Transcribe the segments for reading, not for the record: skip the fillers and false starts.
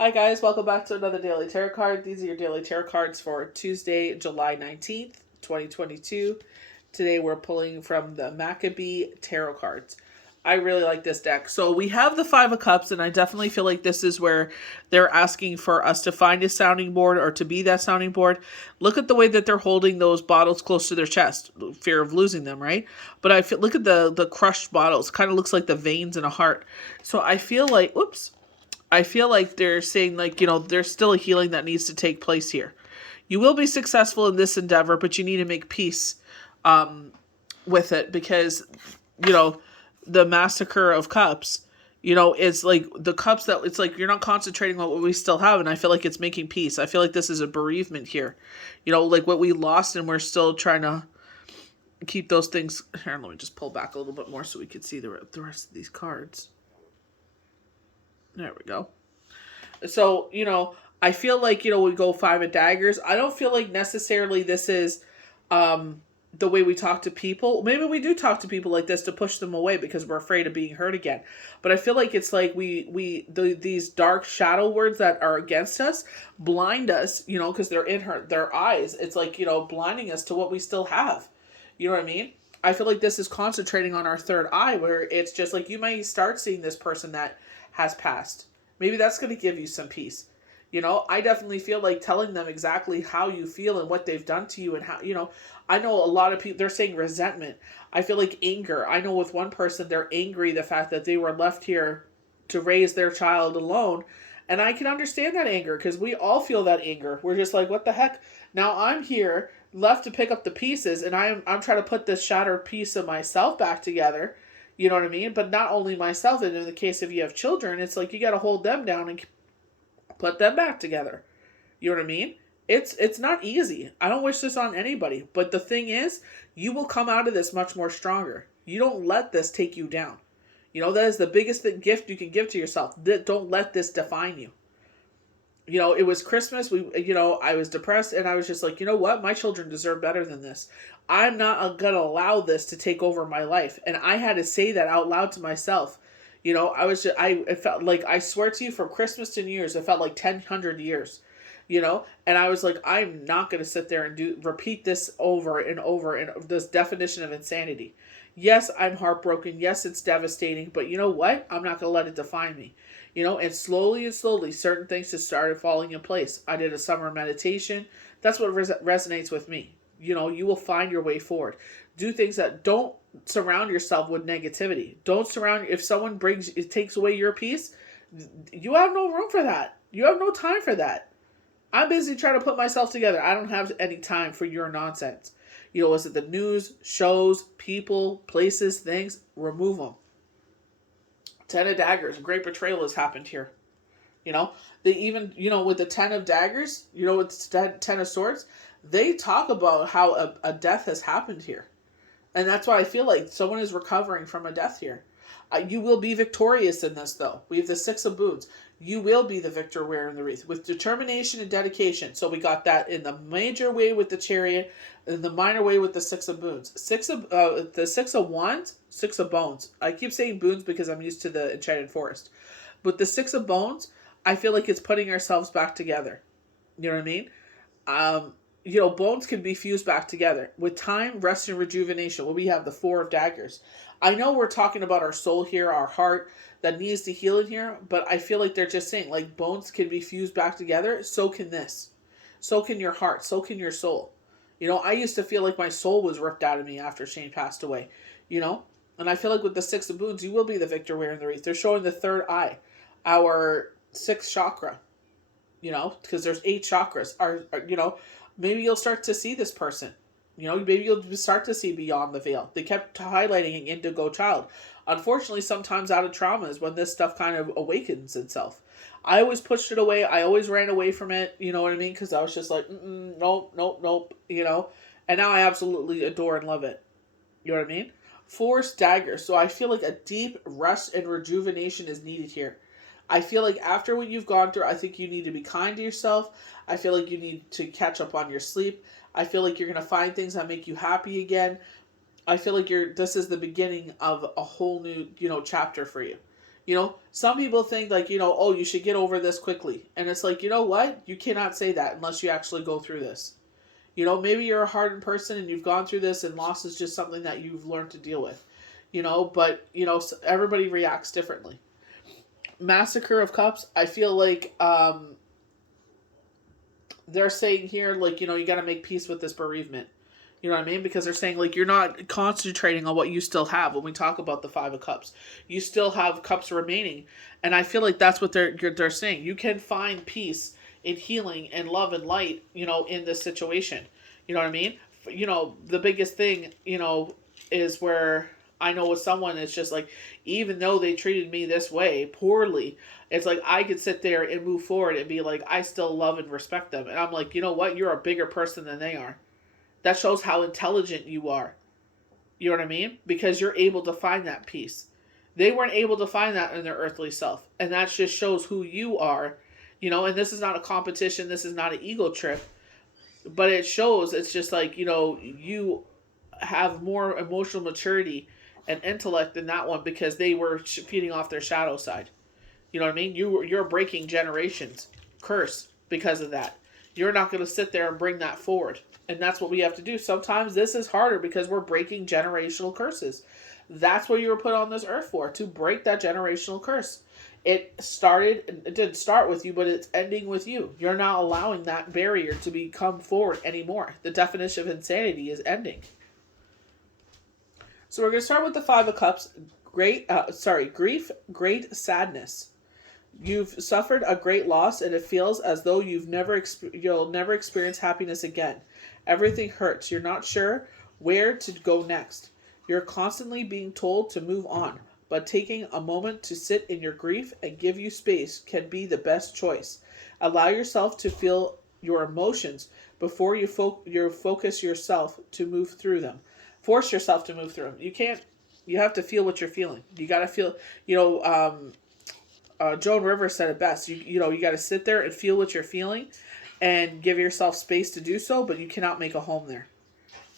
Hi guys, welcome back to another Daily Tarot card. These are your Daily Tarot cards for Tuesday, July 19th, 2022. Today we're pulling from the Maccabee Tarot cards. I really like this deck. So we have the Five of Cups, and I definitely feel like this is where they're asking for us to find a sounding board or to be that sounding board. Look at the way that they're holding those bottles close to their chest. Fear of losing them, right? But I feel, look at the crushed bottles. Kind of looks like the veins in a heart. So I feel like, I feel like they're saying, like, there's still a healing that needs to take place here. You will be successful in this endeavor, but you need to make peace with it because, the massacre of cups, it's like the cups that it's like you're not concentrating on what we still have. And I feel like it's making peace. I feel like this is a bereavement here, like what we lost, and we're still trying to keep those things. Here, let me just pull back a little bit more so we can see the rest of these cards. There we go. So, I feel like, we go Five of Daggers. I don't feel like necessarily this is the way we talk to people. Maybe we do talk to people like this to push them away because we're afraid of being hurt again. But I feel like it's like these dark shadow words that are against us blind us, because they're in their eyes. It's like, blinding us to what we still have. You know what I mean? I feel like this is concentrating on our third eye, where it's just like you might start seeing this person that has passed. Maybe that's going to give you some peace. I definitely feel like telling them exactly how you feel and what they've done to you, and how, I know a lot of people, they're saying resentment. I feel like anger. I know with one person, they're angry the fact that they were left here to raise their child alone. And I can understand that anger because we all feel that anger. We're just like, what the heck? Now I'm here left to pick up the pieces, and I'm trying to put this shattered piece of myself back together. You know what I mean? But not only myself, and in the case if you have children, it's like you got to hold them down and put them back together. You know what I mean? It's not easy. I don't wish this on anybody. But the thing is, you will come out of this much more stronger. You don't let this take you down. That is the biggest gift you can give to yourself. Don't let this define you. It was Christmas. I was depressed, and I was just like, you know what? My children deserve better than this. I'm not going to allow this to take over my life. And I had to say that out loud to myself. It felt like, I swear to you, from Christmas to New Year's, it felt like 1,000 years, and I was like, I'm not going to sit there and repeat this over and over, and this definition of insanity. Yes, I'm heartbroken. Yes, it's devastating, but you know what? I'm not going to let it define me. And slowly, certain things just started falling in place. I did a summer meditation. That's what resonates with me. You will find your way forward. Do things that don't surround yourself with negativity. Don't surround, if someone takes away your peace, you have no room for that. You have no time for that. I'm busy trying to put myself together. I don't have any time for your nonsense. Was it the news, shows, people, places, things? Remove them. Ten of Daggers, a great betrayal has happened here. They even, with the Ten of Daggers, with the Ten of Swords, they talk about how a death has happened here. And that's why I feel like someone is recovering from a death here. You will be victorious in this, though. We have the Six of Boons. You will be the victor wearing the wreath with determination and dedication. So we got that in the major way with the Chariot, in the minor way with the Six of Boons. The Six of Wands, Six of Bones. I keep saying boons because I'm used to the Enchanted Forest. But the Six of Bones, I feel like it's putting ourselves back together. You know what I mean? Bones can be fused back together with time, rest, and rejuvenation. Well, we have the Four of Daggers. I know we're talking about our soul here, our heart that needs to heal in here, but I feel like they're just saying, like, bones can be fused back together. So can this. So can your heart. So can your soul. I used to feel like my soul was ripped out of me after Shane passed away. And I feel like with the Six of Boons, you will be the victor wearing the wreath. They're showing the third eye, our sixth chakra. Because there's 8 chakras. Maybe you'll start to see this person. Maybe you'll start to see beyond the veil. They kept highlighting an indigo child. Unfortunately, sometimes out of trauma is when this stuff kind of awakens itself. I always pushed it away. I always ran away from it. You know what I mean? Because I was just like, nope, nope, nope. And now I absolutely adore and love it. You know what I mean? Forced dagger. So I feel like a deep rest and rejuvenation is needed here. I feel like after what you've gone through, I think you need to be kind to yourself. I feel like you need to catch up on your sleep. I feel like you're going to find things that make you happy again. I feel like this is the beginning of a whole new, chapter for you. Some people think like, oh, you should get over this quickly. And it's like, you know what? You cannot say that unless you actually go through this. Maybe you're a hardened person and you've gone through this and loss is just something that you've learned to deal with. But, everybody reacts differently. Massacre of Cups, I feel like they're saying here, like, you got to make peace with this bereavement. You know what I mean? Because they're saying, like, you're not concentrating on what you still have when we talk about the Five of Cups. You still have cups remaining. And I feel like that's what they're saying. You can find peace in healing and love and light, in this situation. You know what I mean? The biggest thing, is where I know with someone, it's just like, even though they treated me this way poorly, it's like I could sit there and move forward and be like, I still love and respect them. And I'm like, you know what? You're a bigger person than they are. That shows how intelligent you are. You know what I mean? Because you're able to find that peace. They weren't able to find that in their earthly self. And that just shows who you are. And this is not a competition. This is not an ego trip. But it shows, it's just like, you have more emotional maturity and intellect than that one because they were feeding off their shadow side. You know what I mean? You're breaking generations curse because of that. You're not going to sit there and bring that forward. And that's what we have to do. Sometimes this is harder because we're breaking generational curses. That's what you were put on this earth for, to break that generational curse. It didn't start with you, but it's ending with you. You're not allowing that barrier to become forward anymore. The definition of insanity is ending. So we're going to start with the Five of Cups. Grief, great sadness. You've suffered a great loss, and it feels as though you'll never experience happiness again. Everything hurts. You're not sure where to go next. You're constantly being told to move on, but taking a moment to sit in your grief and give you space can be the best choice. Allow yourself to feel your emotions before you focus yourself to move through them. Force yourself to move through them. You have to feel what you're feeling. You got to feel, Joan Rivers said it best. You got to sit there and feel what you're feeling and give yourself space to do so, but you cannot make a home there.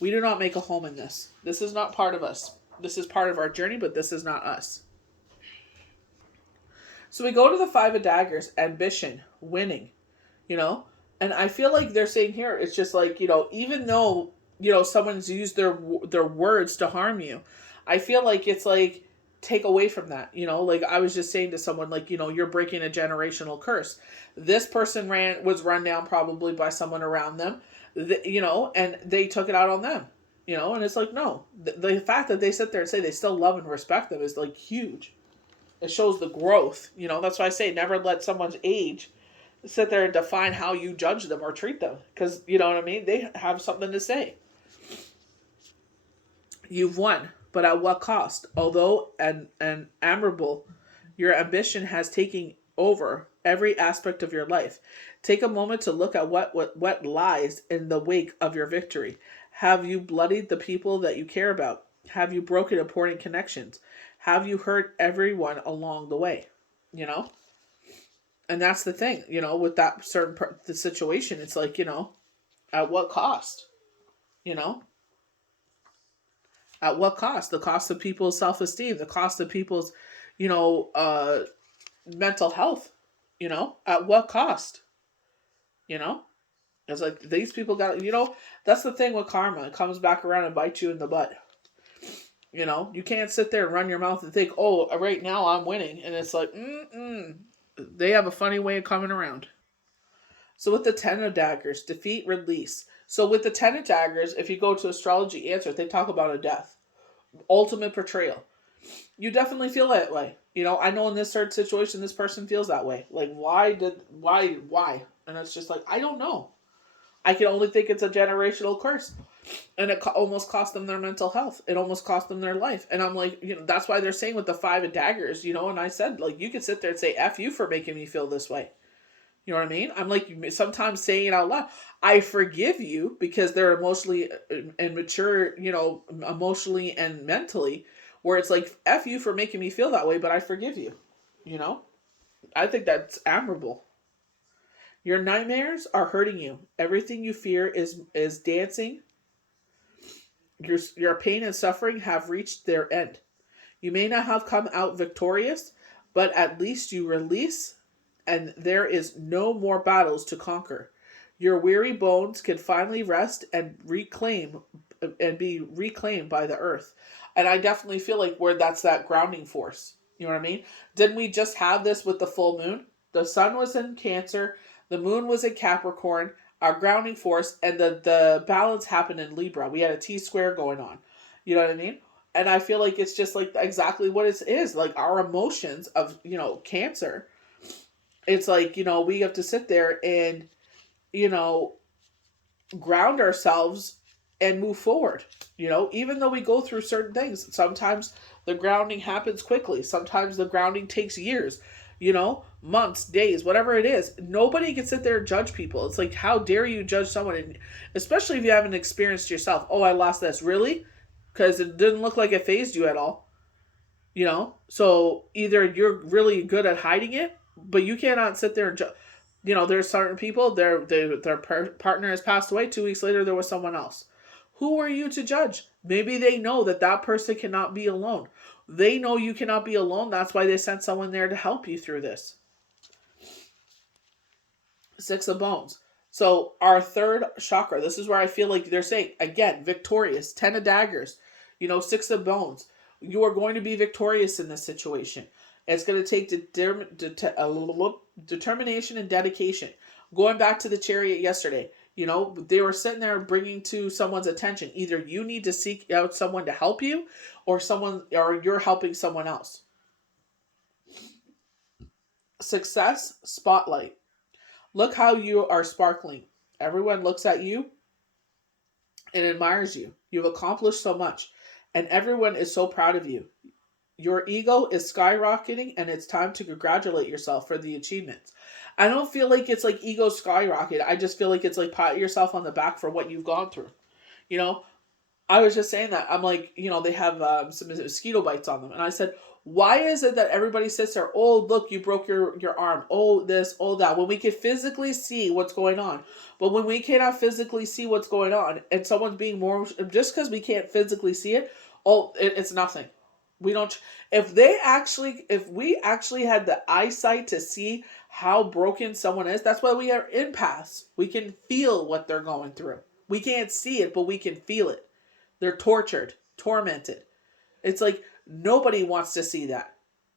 We do not make a home in this. This is not part of us. This is part of our journey, but this is not us. So we go to the Five of Daggers, ambition, winning, and I feel like they're saying here, it's just like, even though, someone's used their words to harm you, I feel like it's like, take away from that, like I was just saying to someone, like, you're breaking a generational curse. This person was run down probably by someone around them, and they took it out on them, and it's like, no, the fact that they sit there and say they still love and respect them is like huge. It shows the growth, that's why I say never let someone's age sit there and define how you judge them or treat them, because you know what I mean, they have something to say. You've won, but at what cost? Although an admirable, your ambition has taken over every aspect of your life. Take a moment to look at what lies in the wake of your victory. Have you bloodied the people that you care about? Have you broken important connections? Have you hurt everyone along the way? And that's the thing, with that the situation, it's like, at what cost? At what cost? The cost of people's self-esteem, the cost of people's, mental health, at what cost? It's like these people got, that's the thing with karma. It comes back around and bites you in the butt. You can't sit there and run your mouth and think, oh, right now I'm winning. And it's like, they have a funny way of coming around. So with the Ten of Daggers, defeat, release. So with the Ten of Daggers, if you go to Astrology Answers, they talk about a death. Ultimate betrayal. You definitely feel that way. I know in this certain situation, this person feels that way. Like, why? And it's just like, I don't know. I can only think it's a generational curse. And it almost cost them their mental health. It almost cost them their life. And I'm like, that's why they're saying with the Five of Daggers, and I said, like, you could sit there and say, F you for making me feel this way. You know what I mean? I'm like, sometimes saying it out loud, I forgive you because they're emotionally and mature, emotionally and mentally, where it's like, F you for making me feel that way, but I forgive you. I think that's admirable. Your nightmares are hurting you. Everything you fear is dancing. Your pain and suffering have reached their end. You may not have come out victorious, but at least you release, and there is no more battles to conquer. Your weary bones can finally rest and be reclaimed by the earth. And I definitely feel like where that's that grounding force. You know what I mean? Didn't we just have this with the full moon? The sun was in Cancer, the moon was in Capricorn, our grounding force, and the balance happened in Libra. We had a T square going on. You know what I mean? And I feel like it's just like exactly what it is. Like our emotions of, Cancer. It's like, we have to sit there and, you know, ground ourselves and move forward. Even though we go through certain things, sometimes the grounding happens quickly, sometimes the grounding takes years, months, days, whatever it is. Nobody can sit there and judge people. It's like, how dare you judge someone, and especially if you haven't experienced yourself. Oh, I lost this. Really? Because it didn't look like it phased you at all. So either you're really good at hiding it, but you cannot sit there and there's certain people, their partner has passed away. 2 weeks later, there was someone else. Who are you to judge? Maybe they know that person cannot be alone. They know you cannot be alone. That's why they sent someone there to help you through this. Six of Bones. So our third chakra, this is where I feel like they're saying, again, victorious. 10 of Daggers. Six of Bones. You are going to be victorious in this situation. It's going to take determination and dedication. Going back to the Chariot yesterday, they were sitting there bringing to someone's attention. Either you need to seek out someone to help you, or you're helping someone else. Success spotlight. Look how you are sparkling. Everyone looks at you and admires you. You've accomplished so much, and everyone is so proud of you. Your ego is skyrocketing, and it's time to congratulate yourself for the achievements. I don't feel like it's like ego skyrocket. I just feel like it's like pat yourself on the back for what you've gone through. I was just saying that. I'm like, they have some mosquito bites on them. And I said, why is it that everybody sits there, oh, look, you broke your arm. Oh, this, oh, that. When we can physically see what's going on. But when we cannot physically see what's going on, and someone's being more, just because we can't physically see it, it's nothing. We don't. If we actually had the eyesight to see how broken someone is, that's why we are empaths. We can feel what they're going through. We can't see it, but we can feel it. They're tortured, tormented. It's like nobody wants to see that.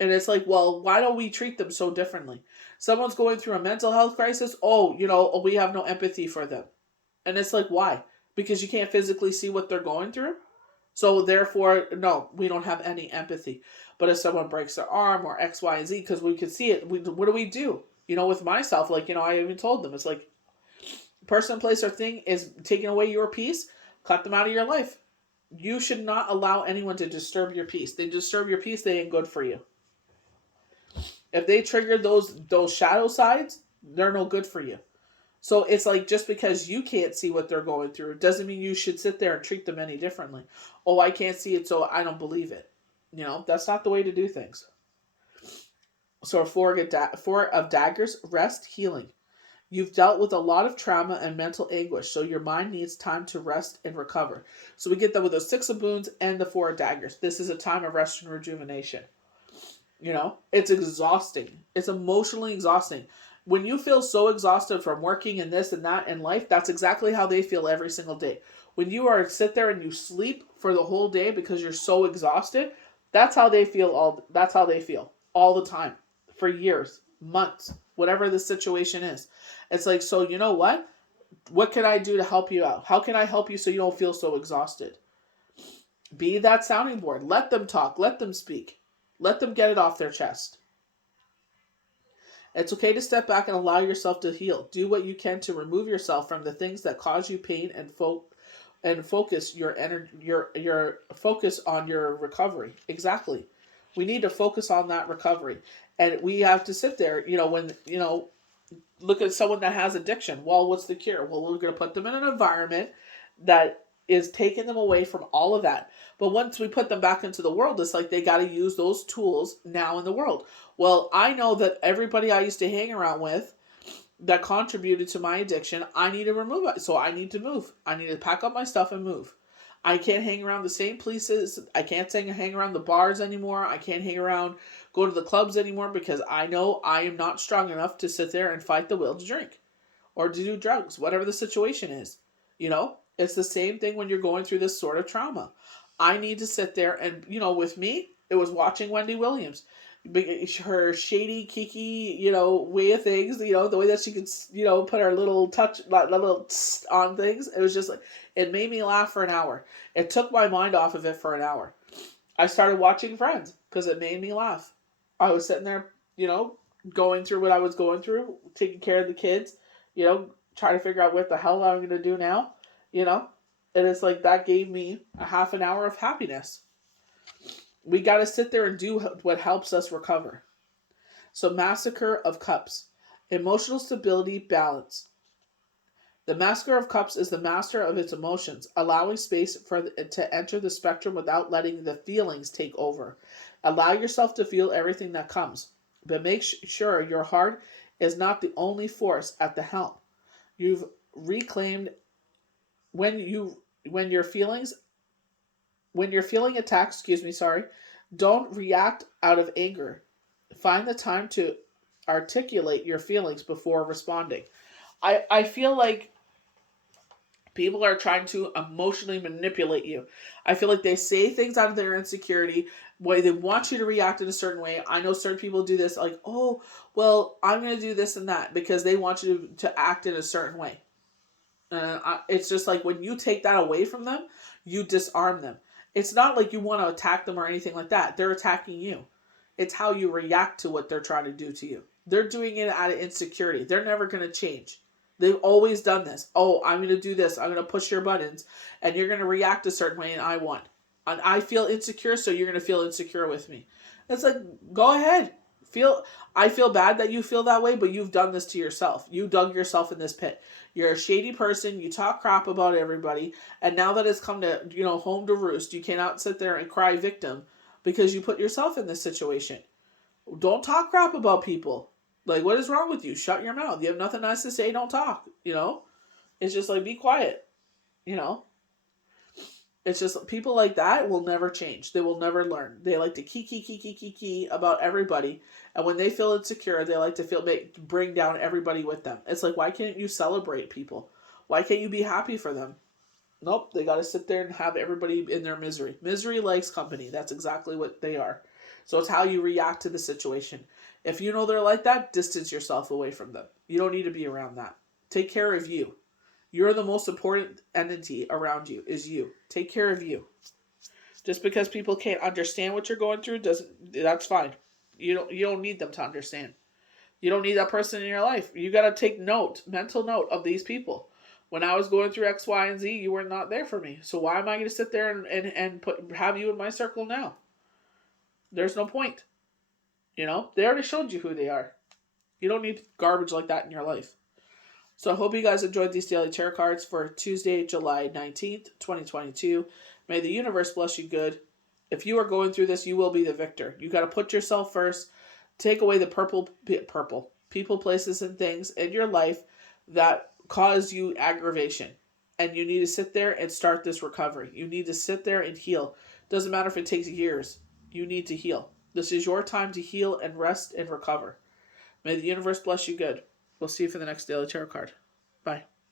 And it's like, well, why don't we treat them so differently? Someone's going through a mental health crisis. We have no empathy for them. And it's like, why? Because you can't physically see what they're going through? So therefore, no, we don't have any empathy. But if someone breaks their arm or X, Y, and Z, because we can see it, what do we do? With myself, I even told them, it's like, person, place, or thing is taking away your peace, cut them out of your life. You should not allow anyone to disturb your peace. They disturb your peace, they ain't good for you. If they trigger those shadow sides, they're no good for you. So it's like, just because you can't see what they're going through doesn't mean you should sit there and treat them any differently. Oh, I can't see it, so I don't believe it. That's not the way to do things. So four of Daggers, rest, healing. You've dealt with a lot of trauma and mental anguish, so your mind needs time to rest and recover. So we get that with the Six of Boons and the Four of Daggers. This is a time of rest and rejuvenation. It's exhausting. It's emotionally exhausting. When you feel so exhausted from working and this and that in life, that's exactly how they feel every single day. When you sit there and you sleep for the whole day because you're so exhausted, that's how they feel all the time, for years, months, whatever the situation is. It's like, so you know what? What can I do to help you out? How can I help you so you don't feel so exhausted? Be that sounding board. Let them talk. Let them speak. Let them get it off their chest. It's okay to step back and allow yourself to heal. Do what you can to remove yourself from the things that cause you pain and focus your energy, your focus on your recovery. Exactly. We need to focus on that recovery. And we have to sit there, look at someone that has addiction. Well, what's the cure? Well, we're going to put them in an environment that is taking them away from all of that. But once we put them back into the world, it's like they got to use those tools now in the world. Well, I know that everybody I used to hang around with that contributed to my addiction, I need to remove it. So I need to move. I need to pack up my stuff and move. I can't hang around the same places. I can't hang around the bars anymore. I can't hang around go to the clubs anymore because I know I am not strong enough to sit there and fight the will to drink or to do drugs, whatever the situation is. It's the same thing when you're going through this sort of trauma. I need to sit there and, with me, it was watching Wendy Williams. Her shady, kiki, way of things, the way that she could, put her little touch, little on things. It was just like, it made me laugh for an hour. It took my mind off of it for an hour. I started watching Friends because it made me laugh. I was sitting there, going through what I was going through, taking care of the kids, trying to figure out what the hell I'm going to do now, and it's like that gave me a half an hour of happiness. We got to sit there and do what helps us recover. So, Massacre of Cups. Emotional stability, balance. The Master of Cups is the master of its emotions, allowing space for it to enter the spectrum without letting the feelings take over. Allow yourself to feel everything that comes, but make sure your heart is not the only force at the helm. You've reclaimed when you're feeling attacked, don't react out of anger. Find the time to articulate your feelings before responding. I feel like people are trying to emotionally manipulate you. I feel like they say things out of their insecurity, way they want you to react in a certain way. I know certain people do this, like, oh, well, I'm going to do this and that because they want you to act in a certain way. It's just like when you take that away from them, you disarm them. It's not like you want to attack them or anything like that. They're attacking you. It's how you react to what they're trying to do to you. They're doing it out of insecurity. They're never going to change. They've always done this. Oh, I'm going to do this. I'm going to push your buttons and you're going to react a certain way and I won. And I feel insecure, so you're going to feel insecure with me. It's like, go ahead. I feel bad that you feel that way, but you've done this to yourself. You dug yourself in this pit. You're a shady person. You talk crap about everybody. And now that it's come to, home to roost, you cannot sit there and cry victim because you put yourself in this situation. Don't talk crap about people. Like, what is wrong with you? Shut your mouth. You have nothing nice to say, don't talk, It's just like, be quiet, It's just, people like that will never change. They will never learn. They like to key about everybody. And when they feel insecure, they like to bring down everybody with them. It's like, why can't you celebrate people? Why can't you be happy for them? Nope, they got to sit there and have everybody in their misery. Misery likes company. That's exactly what they are. So it's how you react to the situation. If you know they're like that, distance yourself away from them. You don't need to be around that. Take care of you. You're the most important entity around you, is you. Take care of you. Just because people can't understand what you're going through, that's fine. You don't need them to understand. You don't need that person in your life. You got to take mental note of these people. When I was going through X, Y, and Z, you were not there for me. So why am I going to sit there and have you in my circle now? There's no point. They already showed you who they are. You don't need garbage like that in your life. So I hope you guys enjoyed these daily tarot cards for Tuesday, July 19th, 2022. May the universe bless you good. If you are going through this, you will be the victor. You got to put yourself first. Take away the purple people, places, and things in your life that cause you aggravation. And you need to sit there and start this recovery. You need to sit there and heal. Doesn't matter if it takes years. You need to heal. This is your time to heal and rest and recover. May the universe bless you good. We'll see you for the next daily tarot card. Bye.